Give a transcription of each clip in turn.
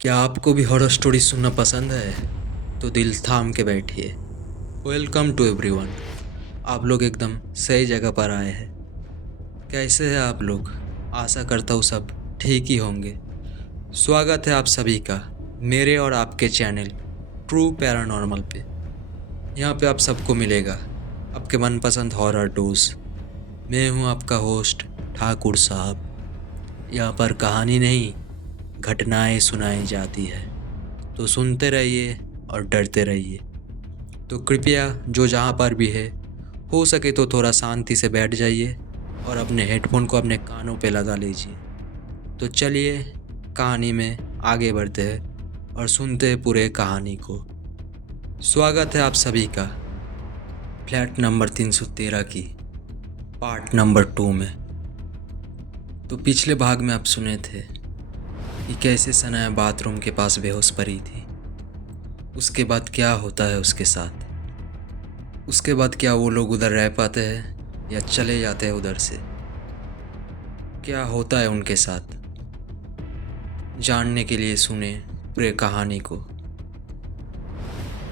क्या आपको भी हॉरर स्टोरी सुनना पसंद है? तो दिल थाम के बैठिए। Welcome to everyone. आप लोग एकदम सही जगह पर आए हैं। कैसे हैं आप लोग? आशा करता हूँ सब ठीक ही होंगे। स्वागत है आप सभी का मेरे और आपके चैनल ट्रू पैरानॉर्मल पे। यहाँ पे आप सबको मिलेगा आपके मनपसंद हॉरर डोज। मैं हूँ आपका होस्ट ठाकुर साहब। यहाँ पर कहानी नहीं, घटनाएं सुनाई जाती है। तो सुनते रहिए और डरते रहिए। तो कृपया जो जहाँ पर भी है, हो सके तो थोड़ा शांति से बैठ जाइए और अपने हेडफोन को अपने कानों पे लगा लीजिए। तो चलिए कहानी में आगे बढ़ते हैं और सुनते हैं पूरे कहानी को। स्वागत है आप सभी का फ्लैट नंबर 313 की पार्ट नंबर 2 में। तो पिछले भाग में आप सुने थे कि कैसे सनाया बाथरूम के पास बेहोश पड़ी थी। उसके बाद क्या होता है उसके साथ, उसके बाद क्या वो लोग उधर रह पाते हैं या चले जाते हैं उधर से, क्या होता है उनके साथ, जानने के लिए सुने पूरे कहानी को।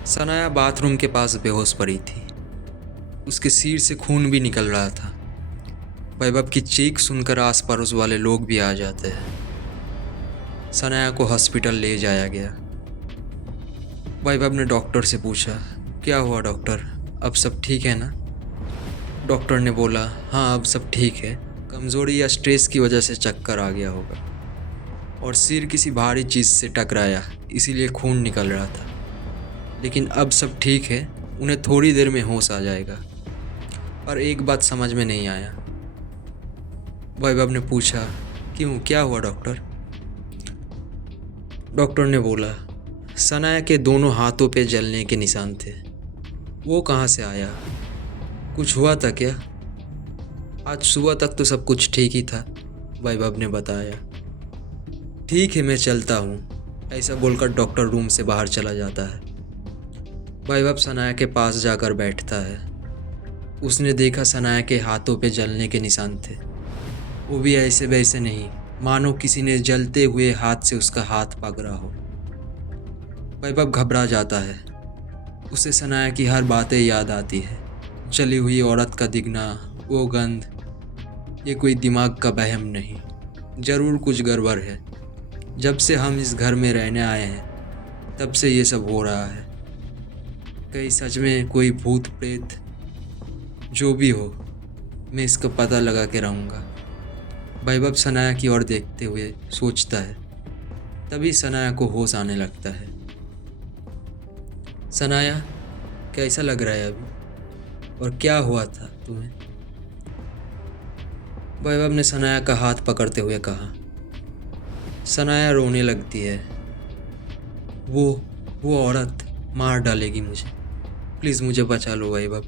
सनाया बाथरूम के पास बेहोश पड़ी थी। उसके सिर से खून भी निकल रहा था। वैभव की चीख सुनकर आस पड़ोस वाले लोग भी आ जाते हैं। सनाया को हॉस्पिटल ले जाया गया। वैभव ने डॉक्टर से पूछा, क्या हुआ डॉक्टर, अब सब ठीक है ना? डॉक्टर ने बोला, हाँ अब सब ठीक है, कमज़ोरी या स्ट्रेस की वजह से चक्कर आ गया होगा और सिर किसी भारी चीज़ से टकराया, इसीलिए खून निकल रहा था। लेकिन अब सब ठीक है, उन्हें थोड़ी देर में होश आ जाएगा। पर एक बात समझ में नहीं आया। वैभव ने पूछा, क्यों, क्या हुआ डॉक्टर? डॉक्टर ने बोला, सनाया के दोनों हाथों पे जलने के निशान थे। वो कहाँ से आया? कुछ हुआ था क्या? आज सुबह तक तो सब कुछ ठीक ही था, वैभव ने बताया। ठीक है मैं चलता हूँ, ऐसा बोलकर डॉक्टर रूम से बाहर चला जाता है। वैभव सनाया के पास जाकर बैठता है। उसने देखा सनाया के हाथों पे जलने के निशान थे, वो भी ऐसे वैसे नहीं, मानो किसी ने जलते हुए हाथ से उसका हाथ पकड़ा हो। वैभव घबरा जाता है। उसे सनाया की हर बातें याद आती है। जली हुई औरत का दिखना, वो गंध, ये कोई दिमाग का वहम नहीं, ज़रूर कुछ गड़बड़ है। जब से हम इस घर में रहने आए हैं तब से ये सब हो रहा है। कहीं सच में कोई भूत प्रेत, जो भी हो, मैं इसका पता लगा के रहूँगा। वैभव सनाया की ओर देखते हुए सोचता है। तभी सनाया को होश आने लगता है। सनाया, कैसा लग रहा है अभी, और क्या हुआ था तुम्हें? वैभव ने सनाया का हाथ पकड़ते हुए कहा। सनाया रोने लगती है। वो औरत मार डालेगी मुझे, प्लीज़ मुझे बचा लो वैभव,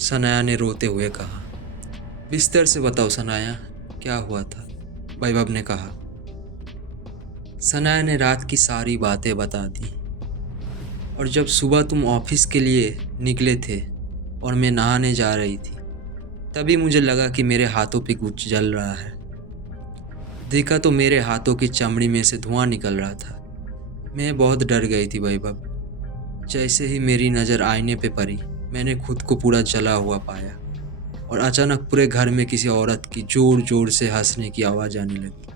सनाया ने रोते हुए कहा। बिस्तर से बताओ सनाया, क्या हुआ था, वैभव ने कहा। सनाया ने रात की सारी बातें बता दी। और जब सुबह तुम ऑफिस के लिए निकले थे और मैं नहाने जा रही थी, तभी मुझे लगा कि मेरे हाथों पे कुछ जल रहा है। देखा तो मेरे हाथों की चमड़ी में से धुआं निकल रहा था। मैं बहुत डर गई थी वैभव। जैसे ही मेरी नज़र आईने पे पड़ी, मैंने खुद को पूरा जला हुआ पाया और अचानक पूरे घर में किसी औरत की ज़ोर ज़ोर से हंसने की आवाज़ आने लगी।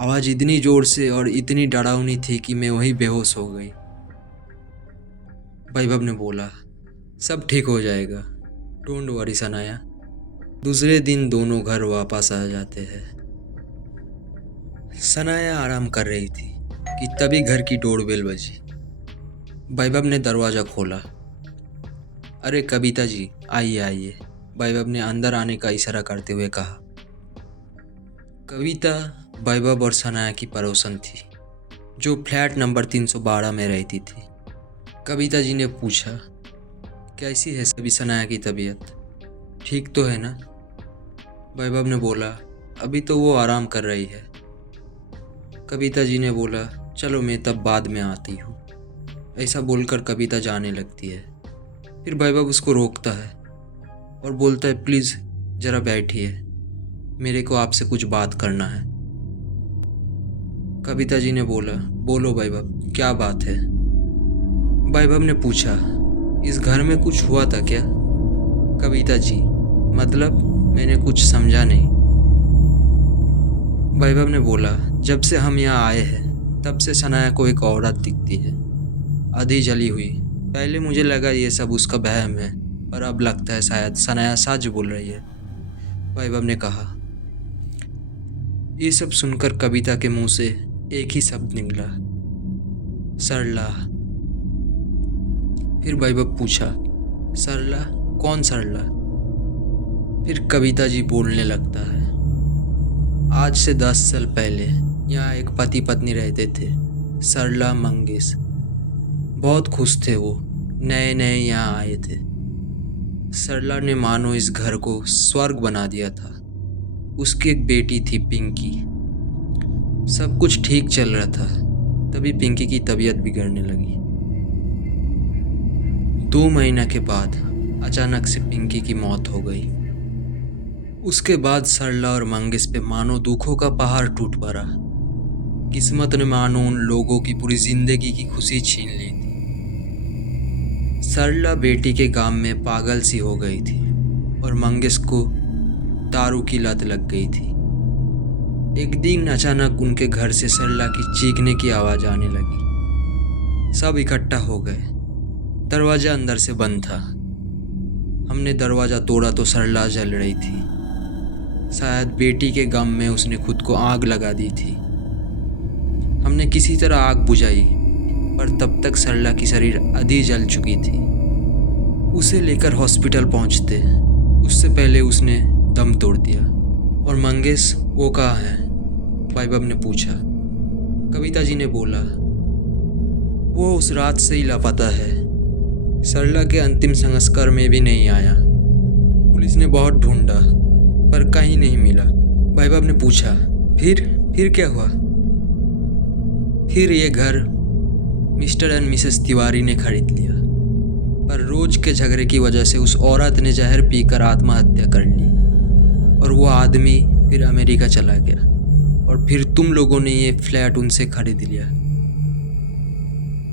आवाज़ इतनी ज़ोर से और इतनी डरावनी थी कि मैं वहीं बेहोश हो गई। वैभव ने बोला, सब ठीक हो जाएगा, डोंट वरी सनाया। दूसरे दिन दोनों घर वापस आ जाते हैं। सनाया आराम कर रही थी कि तभी घर की डोरबेल बजी। वैभव ने दरवाज़ा खोला। अरे कविता जी, आइए आइए, वैभव ने अंदर आने का इशारा करते हुए कहा। कविता वैभव और सनाया की पड़ोसन थी, जो फ्लैट नंबर 312 में रहती थी। कविता जी ने पूछा, कैसी है सभी सनाया की तबीयत, ठीक तो है ना? वैभव ने बोला, अभी तो वो आराम कर रही है। कविता जी ने बोला, चलो मैं तब बाद में आती हूँ। ऐसा बोलकर कविता जाने लगती है। फिर वैभव उसको रोकता है और बोलता है, प्लीज़ ज़रा बैठिए, मेरे को आपसे कुछ बात करना है। कविता जी ने बोला, बोलो वैभव, क्या बात है? वैभव ने पूछा, इस घर में कुछ हुआ था क्या? कविता जी, मतलब मैंने कुछ समझा नहीं। वैभव ने बोला, जब से हम यहाँ आए हैं तब से सनाया को एक औरत दिखती है, आधी जली हुई। पहले मुझे लगा ये सब उसका वहम है, पर अब लगता है शायद सनाया सच बोल रही है, वैभव ने कहा। ये सब सुनकर कविता के मुंह से एक ही शब्द निकला, सरला। फिर वैभव पूछा, सरला? कौन सरला? फिर कविता जी बोलने लगता है, आज से 10 साल पहले यहाँ एक पति पत्नी रहते थे, सरला मंगेश। बहुत खुश थे वो, नए नए यहाँ आए थे। सरला ने मानो इस घर को स्वर्ग बना दिया था। उसकी एक बेटी थी पिंकी। सब कुछ ठीक चल रहा था, तभी पिंकी की तबीयत बिगड़ने लगी। 2 महीने के बाद अचानक से पिंकी की मौत हो गई। उसके बाद सरला और मंगेश पे मानो दुखों का पहाड़ टूट पड़ा। किस्मत ने मानो उन लोगों की पूरी जिंदगी की खुशी छीन ली थी। सरला बेटी के काम में पागल सी हो गई थी और मंगेश को दारू की लत लग गई थी। एक दिन अचानक उनके घर से सरला की चीखने की आवाज़ आने लगी। सब इकट्ठा हो गए। दरवाज़ा अंदर से बंद था। हमने दरवाज़ा तोड़ा तो सरला जल रही थी। शायद बेटी के गम में उसने खुद को आग लगा दी थी। हमने किसी तरह आग बुझाई, पर तब तक सरला की शरीर आधी जल चुकी थी। उसे लेकर हॉस्पिटल पहुंचते उससे पहले उसने दम तोड़ दिया। और मंगेश, वो कहाँ है? वैभव ने पूछा। कविता जी ने बोला, वो उस रात से ही लापता है। सरला के अंतिम संस्कार में भी नहीं आया। पुलिस ने बहुत ढूंढा पर कहीं नहीं मिला। वैभव ने पूछा, फिर क्या हुआ? फिर ये घर मिस्टर एंड मिसेस तिवारी ने खरीद लिया, पर रोज के झगड़े की वजह से उस औरत ने जहर पीकर आत्महत्या कर ली और वो आदमी फिर अमेरिका चला गया और फिर तुम लोगों ने ये फ्लैट उनसे खरीद लिया।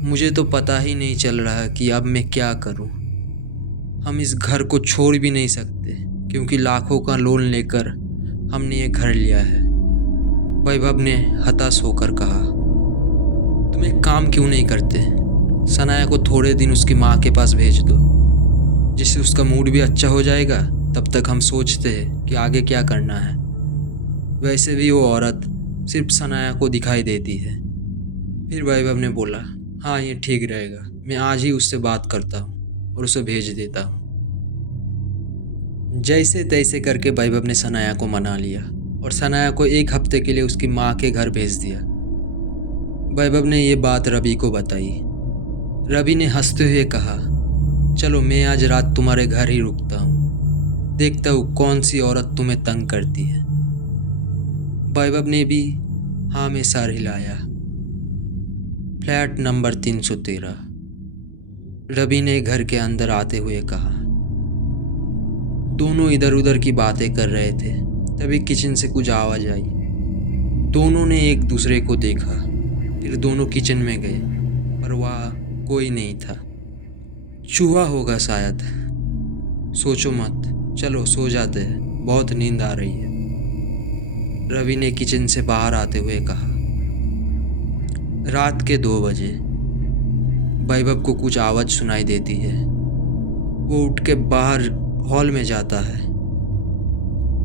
मुझे तो पता ही नहीं चल रहा कि अब मैं क्या करूं। हम इस घर को छोड़ भी नहीं सकते क्योंकि लाखों का लोन लेकर हमने ये घर लिया है। वैभव ने हताश होकर कहा, तुम एक काम क्यों नहीं करते? सनाया को थोड़े दिन उसकी माँ के पास भेज दो, जिससे उसका मूड भी अच्छा हो जाएगा। तब तक हम सोचते हैं कि आगे क्या करना है। वैसे भी वो औरत सिर्फ सनाया को दिखाई देती है। फिर वैभव ने बोला, हाँ ये ठीक रहेगा, मैं आज ही उससे बात करता हूँ और उसे भेज देता हूँ। जैसे तैसे करके वैभव ने सनाया को मना लिया और सनाया को 1 हफ्ते के लिए उसकी माँ के घर भेज दिया। वैभव ने ये बात रवि को बताई। रवि ने हंसते हुए कहा, चलो मैं आज रात तुम्हारे घर ही रुकता हूँ, देखता हूँ कौन सी औरत तुम्हें तंग करती है। वैभव ने भी हाँ में सर हिलाया। Flat number 313। रवि ने घर के अंदर आते हुए कहा। दोनों इधर उधर की बातें कर रहे थे, तभी किचन से कुछ आवाज़ आई। दोनों ने एक दूसरे को देखा, फिर दोनों किचन में गए, पर वहाँ कोई नहीं था। चूहा होगा शायद। सोचो मत, चलो सो जाते हैं, बहुत नींद आ रही है, रवि ने किचन से बाहर आते हुए कहा। रात के 2 बजे वैभव को कुछ आवाज़ सुनाई देती है। वो उठ के बाहर हॉल में जाता है।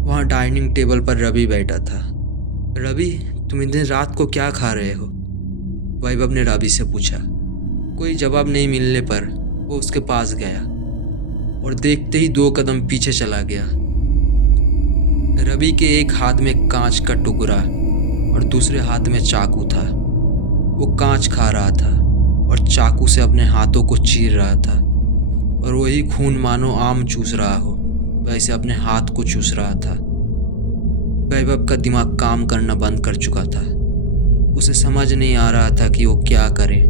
वहाँ डाइनिंग टेबल पर रवि बैठा था। रवि, तुम इतनी रात को क्या खा रहे हो? वैभव ने रवि से पूछा। कोई जवाब नहीं मिलने पर वो उसके पास गया और देखते ही 2 कदम पीछे चला गया। रवि के एक हाथ में कांच का टुकड़ा और दूसरे हाथ में चाकू था। वो कांच खा रहा था और चाकू से अपने हाथों को चीर रहा था और वही खून मानो आम चूस रहा हो वैसे अपने हाथ को चूस रहा था। वैभव का दिमाग काम करना बंद कर चुका था। उसे समझ नहीं आ रहा था कि वो क्या करे।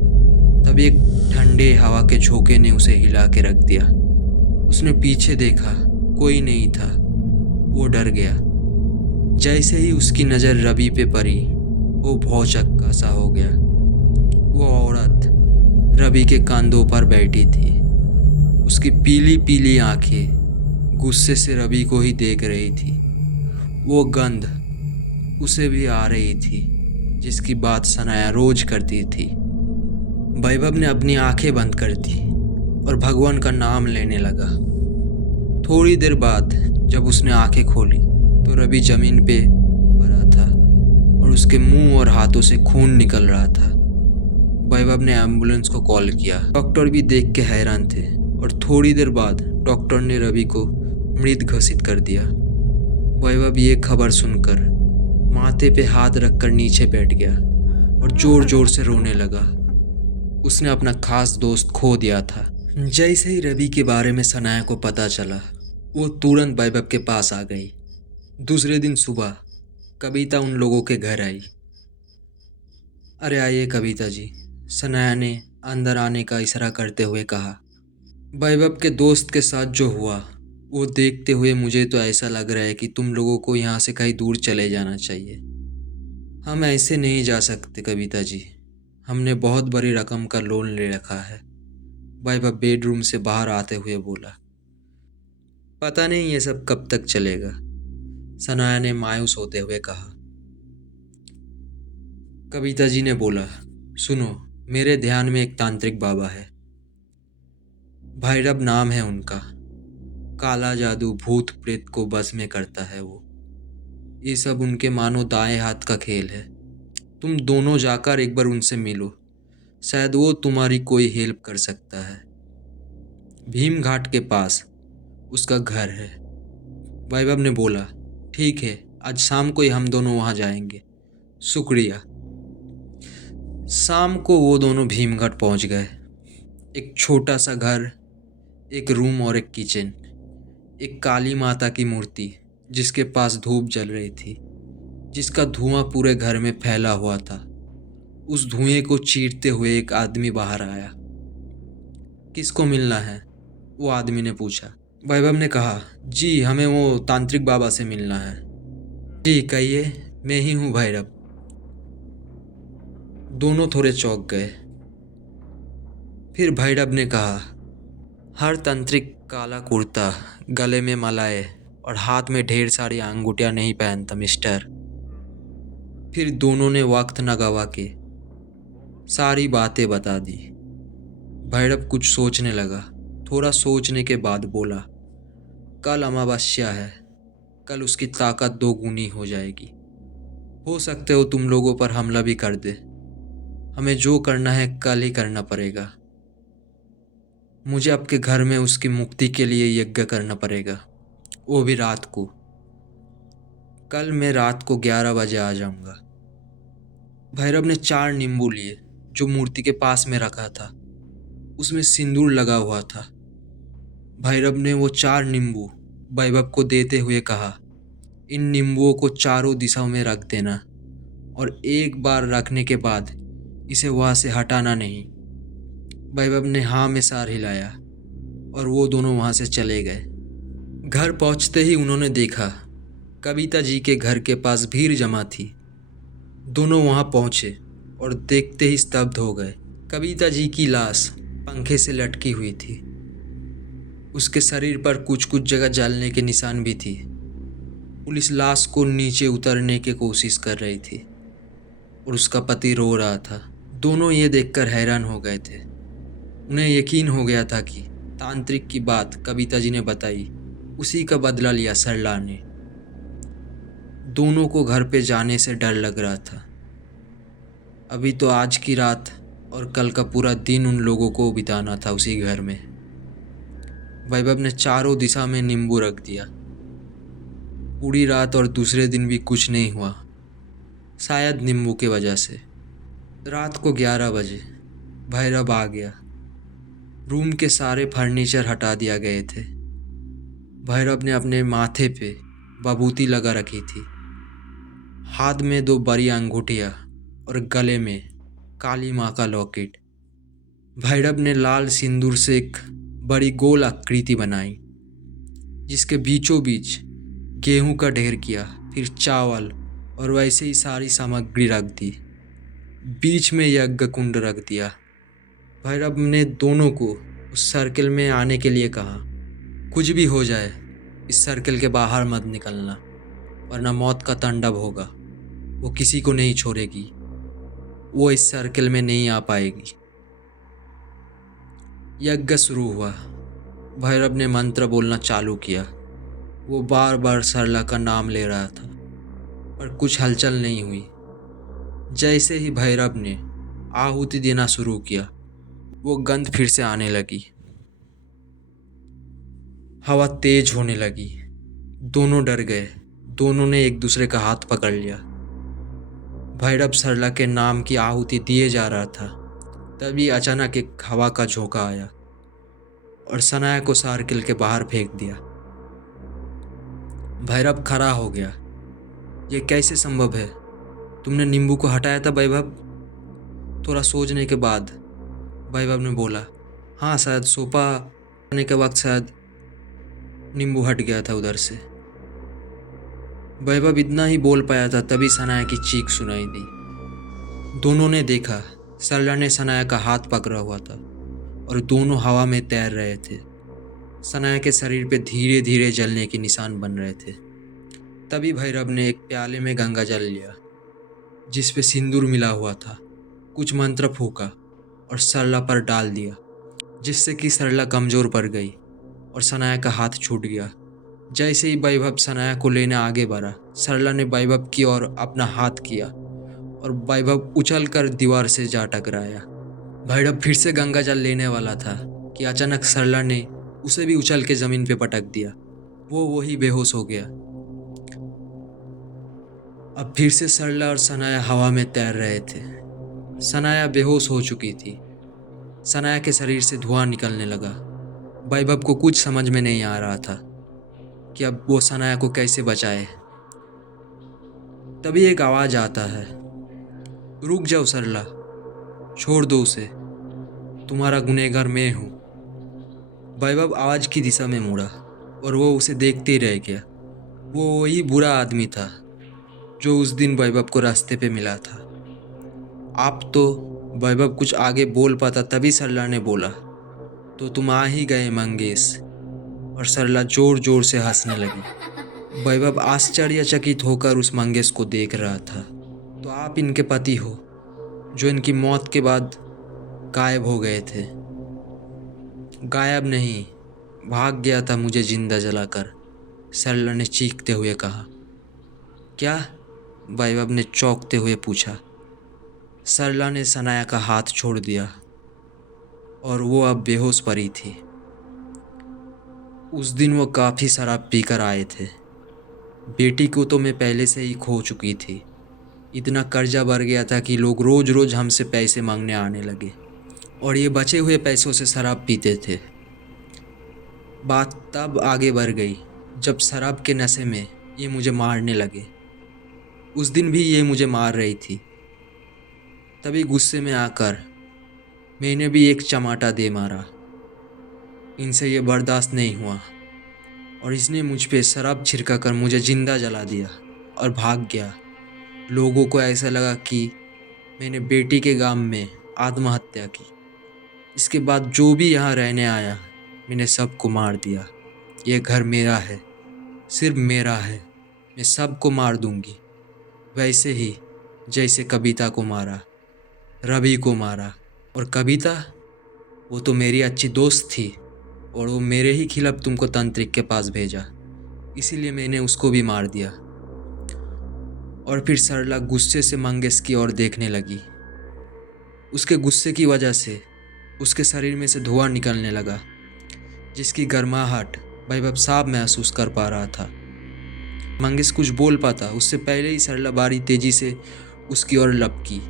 तभी एक ठंडे हवा के झोंके ने उसे हिला के रख दिया। उसने पीछे देखा, कोई नहीं था। वो डर गया। जैसे ही उसकी नज़र रवि पे पड़ी, वो भौचक्का सा हो गया। वो औरत रवि के कंधों पर बैठी थी। उसकी पीली पीली आंखें गुस्से से रवि को ही देख रही थी। वो गंध उसे भी आ रही थी जिसकी बात सनाया रोज करती थी। वैभव ने अपनी आंखें बंद कर दी और भगवान का नाम लेने लगा। थोड़ी देर बाद जब उसने आंखें खोली तो रवि जमीन पे पड़ा था और उसके मुंह और हाथों से खून निकल रहा था। वैभव ने एम्बुलेंस को कॉल किया। डॉक्टर भी देख के हैरान थे और थोड़ी देर बाद डॉक्टर ने रवि को मृत घोषित कर दिया। वैभव ये खबर सुनकर माथे पे हाथ रखकर नीचे बैठ गया और जोर जोर से रोने लगा। उसने अपना खास दोस्त खो दिया था। जैसे ही रवि के बारे में सनाया को पता चला वो तुरंत वैभव के पास आ गई। दूसरे दिन सुबह कविता उन लोगों के घर आई। अरे आइए कविता जी, सनाया ने अंदर आने का इशारा करते हुए कहा। वैभव के दोस्त के साथ जो हुआ वो देखते हुए मुझे तो ऐसा लग रहा है कि तुम लोगों को यहाँ से कहीं दूर चले जाना चाहिए। हम ऐसे नहीं जा सकते कविता जी, हमने बहुत बड़ी रकम का लोन ले रखा है। वैभव बेडरूम से बाहर आते हुए बोला। पता नहीं ये सब कब तक चलेगा, सनाया ने मायूस होते हुए कहा। कविता जी ने बोला, सुनो, मेरे ध्यान में एक तांत्रिक बाबा है, भैरव नाम है उनका। काला जादू भूत प्रेत को बस में करता है वो। ये सब उनके मानो दाएं हाथ का खेल है। तुम दोनों जाकर एक बार उनसे मिलो, शायद वो तुम्हारी कोई हेल्प कर सकता है। भीम घाट के पास उसका घर है। वैभव ने बोला, ठीक है, आज शाम को ही हम दोनों वहाँ जाएंगे, शुक्रिया। शाम को वो दोनों भीमघाट पहुँच गए। एक छोटा सा घर, एक रूम और एक किचन, एक काली माता की मूर्ति जिसके पास धूप जल रही थी, जिसका धुआं पूरे घर में फैला हुआ था। उस धुएं को चीरते हुए एक आदमी बाहर आया। किसको मिलना है? वो आदमी ने पूछा। वैभव ने कहा, जी हमें वो तांत्रिक बाबा से मिलना है। जी कहिए, मैं ही हूँ भैरव। दोनों थोड़े चौंक गए। फिर भैरव ने कहा, हर तांत्रिक काला कुर्ता, गले में मालाएं और हाथ में ढेर सारी अंगूठियां नहीं पहनता मिस्टर। फिर दोनों ने वक्त न गवा के सारी बातें बता दी। भैरव कुछ सोचने लगा। थोड़ा सोचने के बाद बोला, कल अमावस्या है, कल उसकी ताकत 2 गुनी हो जाएगी। हो सकते हो तुम लोगों पर हमला भी कर दे। हमें जो करना है कल ही करना पड़ेगा। मुझे आपके घर में उसकी मुक्ति के लिए यज्ञ करना पड़ेगा, वो भी रात को। कल मैं रात को 11 बजे आ जाऊंगा। भैरव ने 4 नींबू लिए जो मूर्ति के पास में रखा था। उसमें सिंदूर लगा हुआ था। भैरव ने वो 4 नींबू वैभव को देते हुए कहा, इन नींबुओं को चारों दिशाओं में रख देना और एक बार रखने के बाद इसे वहाँ से हटाना नहीं। वैभव ने हाँ में सार हिलाया और वो दोनों वहाँ से चले गए। घर पहुँचते ही उन्होंने देखा कविता जी के घर के पास भीड़ जमा थी। दोनों वहाँ पहुँचे और देखते ही स्तब्ध हो गए। कविता जी की लाश पंखे से लटकी हुई थी। उसके शरीर पर कुछ कुछ जगह जलने के निशान भी थी। पुलिस लाश को नीचे उतरने की कोशिश कर रही थी और उसका पति रो रहा था। दोनों ये देखकर हैरान हो गए थे। उन्हें यकीन हो गया था कि तांत्रिक की बात कविता जी ने बताई, उसी का बदला लिया सरला ने। दोनों को घर पे जाने से डर लग रहा था। अभी तो आज की रात और कल का पूरा दिन उन लोगों को बिताना था उसी घर में। वैभव ने चारों दिशा में नींबू रख दिया। पूरी रात और दूसरे दिन भी कुछ नहीं हुआ, शायद नींबू के वजह से। रात को 11 बजे भैरव आ गया। रूम के सारे फर्नीचर हटा दिया गए थे। भैरव ने अपने माथे पे विभूति लगा रखी थी। हाथ में 2 बड़ी अंगूठियाँ और गले में काली माँ का लॉकेट। भैरव ने लाल सिंदूर से एक बड़ी गोल आकृति बनाई जिसके बीचों बीच गेहूं का ढेर किया, फिर चावल और वैसे ही सारी सामग्री रख दी। बीच में यज्ञ कुंड रख दिया। भैरव ने दोनों को उस सर्कल में आने के लिए कहा। कुछ भी हो जाए इस सर्कल के बाहर मत निकलना, वरना मौत का तांडव होगा। वो किसी को नहीं छोड़ेगी, वो इस सर्कल में नहीं आ पाएगी। यज्ञ शुरू हुआ। भैरव ने मंत्र बोलना चालू किया। वो बार बार सरला का नाम ले रहा था, पर कुछ हलचल नहीं हुई। जैसे ही भैरव ने आहुति देना शुरू किया, वो गंध फिर से आने लगी। हवा तेज होने लगी। दोनों डर गए। दोनों ने एक दूसरे का हाथ पकड़ लिया। भैरव सरला के नाम की आहुति दिए जा रहा था। तभी अचानक एक हवा का झोंका आया और सनाया को सर्कल के बाहर फेंक दिया। भैरव खड़ा हो गया। ये कैसे संभव है? तुमने नींबू को हटाया था वैभव? थोड़ा सोचने के बाद वैभव ने बोला, हाँ शायद सोफा आने के वक्त शायद नींबू हट गया था उधर से। वैभव इतना ही बोल पाया था, तभी सनाया की चीख सुनाई दी। दोनों ने देखा सरला ने सनाया का हाथ पकड़ा हुआ था और दोनों हवा में तैर रहे थे। सनाया के शरीर पे धीरे धीरे जलने के निशान बन रहे थे। तभी भैरव ने एक प्याले में गंगा जल लिया जिस पे सिंदूर मिला हुआ था। कुछ मंत्र फूका और सरला पर डाल दिया, जिससे कि सरला कमज़ोर पड़ गई और सनाया का हाथ छूट गया। जैसे ही वैभव सनाया को लेने आगे बढ़ा, सरला ने वैभव की ओर अपना हाथ किया और वैभव उछल कर दीवार से जा टकराया। भैरव फिर से गंगा जल लेने वाला था कि अचानक सरला ने उसे भी उछल के ज़मीन पे पटक दिया। वो वही बेहोश हो गया। अब फिर से सरला और सनाया हवा में तैर रहे थे। सनाया बेहोश हो चुकी थी। सनाया के शरीर से धुआं निकलने लगा। वैभव को कुछ समझ में नहीं आ रहा था कि अब वो सनाया को कैसे बचाए। तभी एक आवाज़ आता है, रुक जाओ सरला, छोड़ दो उसे, तुम्हारा गुनहगार मैं हूँ। वैभव आवाज़ की दिशा में मुड़ा और वो उसे देखते ही रह गया। वो वही बुरा आदमी था जो उस दिन वैभव को रास्ते पे मिला था। आप तो वैभव कुछ आगे बोल पाता, तभी सरला ने बोला, तो तुम आ ही गए मंगेश। और सरला जोर जोर से हंसने लगी। वैभव आश्चर्यचकित होकर उस मंगेश को देख रहा था। तो आप इनके पति हो जो इनकी मौत के बाद गायब हो गए थे? गायब नहीं, भाग गया था मुझे जिंदा जलाकर, सरला ने चीखते हुए कहा। क्या? वैभव ने चौंकते हुए पूछा। सरला ने सनाया का हाथ छोड़ दिया और वो अब बेहोश पड़ी थी। उस दिन वो काफ़ी शराब पीकर आए थे। बेटी को तो मैं पहले से ही खो चुकी थी। इतना कर्जा बढ़ गया था कि लोग रोज़ रोज़ हमसे पैसे मांगने आने लगे और ये बचे हुए पैसों से शराब पीते थे। बात तब आगे बढ़ गई जब शराब के नशे में ये मुझे मारने लगे। उस दिन भी ये मुझे मार रही थी। तभी गुस्से में आकर मैंने भी एक चमाटा दे मारा। इनसे ये बर्दाश्त नहीं हुआ और इसने मुझ पे शराब छिड़का कर मुझे जिंदा जला दिया और भाग गया। लोगों को ऐसा लगा कि मैंने बेटी के गम में आत्महत्या की। इसके बाद जो भी यहाँ रहने आया मैंने सबको मार दिया। ये घर मेरा है, सिर्फ मेरा है। मैं सबको मार दूंगी, वैसे ही जैसे कविता को मारा, रवि को मारा। और कविता, वो तो मेरी अच्छी दोस्त थी और वो मेरे ही खिलाफ तुमको तांत्रिक के पास भेजा, इसीलिए मैंने उसको भी मार दिया। और फिर सरला गुस्से से मंगेश की ओर देखने लगी। उसके गुस्से की वजह से उसके शरीर में से धुआं निकलने लगा, जिसकी गर्माहट वैभव साफ महसूस कर पा रहा था। मंगेश कुछ बोल पाता उससे पहले ही सरला बारी तेजी से उसकी ओर लपकी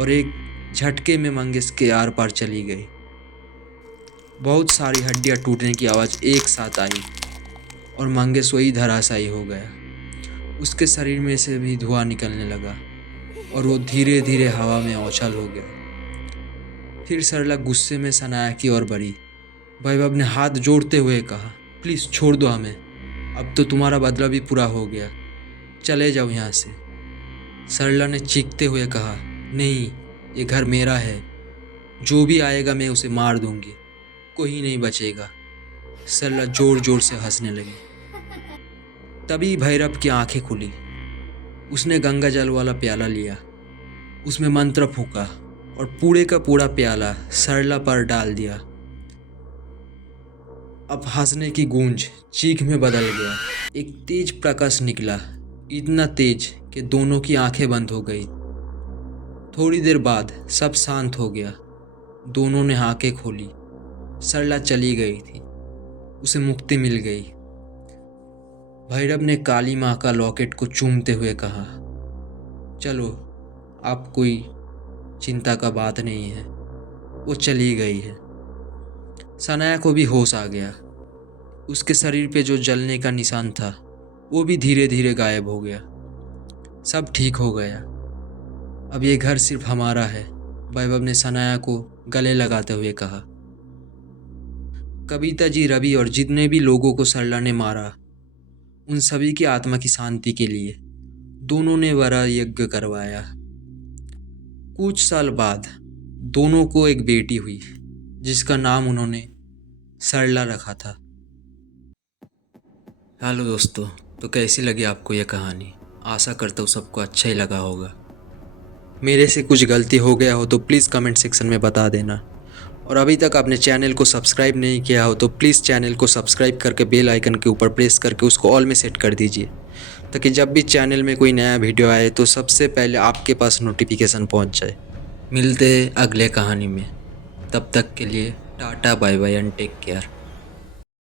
और एक झटके में मंगेश के आर पार चली गई। बहुत सारी हड्डियां टूटने की आवाज़ एक साथ आई और मंगेश वही धराशायी हो गया। उसके शरीर में से भी धुआं निकलने लगा और वो धीरे धीरे हवा में उछल हो गया। फिर सरला गुस्से में सनाया की ओर बढ़ी। वैभव ने हाथ जोड़ते हुए कहा, प्लीज़ छोड़ दो हमें, अब तो तुम्हारा बदला भी पूरा हो गया, चले जाओ यहाँ से। सरला ने चीखते हुए कहा, नहीं, ये घर मेरा है। जो भी आएगा मैं उसे मार दूंगी, कोई नहीं बचेगा। सरला जोर जोर से हंसने लगी। तभी भैरव की आंखें खुली। उसने गंगा जल वाला प्याला लिया, उसमें मंत्र फूंका और पूरे का पूरा प्याला सरला पर डाल दिया। अब हंसने की गूंज चीख में बदल गया। एक तेज प्रकाश निकला, इतना तेज कि दोनों की आंखें बंद हो गई। थोड़ी देर बाद सब शांत हो गया। दोनों ने आंखें खोली। सरला चली गई थी, उसे मुक्ति मिल गई। भैरव ने काली माँ का लॉकेट को चूमते हुए कहा, चलो, अब कोई चिंता का बात नहीं है। वो चली गई है। सनाया को भी होश आ गया। उसके शरीर पे जो जलने का निशान था वो भी धीरे धीरे गायब हो गया। सब ठीक हो गया। अब ये घर सिर्फ हमारा है, वैभव ने सनाया को गले लगाते हुए कहा। कविता जी, रवि और जितने भी लोगों को सरला ने मारा, उन सभी की आत्मा की शांति के लिए दोनों ने बड़ा यज्ञ करवाया। कुछ साल बाद दोनों को एक बेटी हुई, जिसका नाम उन्होंने सरला रखा था। हेलो दोस्तों, तो कैसी लगी आपको यह कहानी? आशा करता हूँ सबको अच्छा ही लगा होगा। मेरे से कुछ गलती हो गया हो तो प्लीज़ कमेंट सेक्शन में बता देना। और अभी तक आपने चैनल को सब्सक्राइब नहीं किया हो तो प्लीज़ चैनल को सब्सक्राइब करके बेल आइकन के ऊपर प्रेस करके उसको ऑल में सेट कर दीजिए, ताकि जब भी चैनल में कोई नया वीडियो आए तो सबसे पहले आपके पास नोटिफिकेशन पहुंच जाए। मिलते हैं अगले कहानी में। तब तक के लिए tata, bye bye and take care.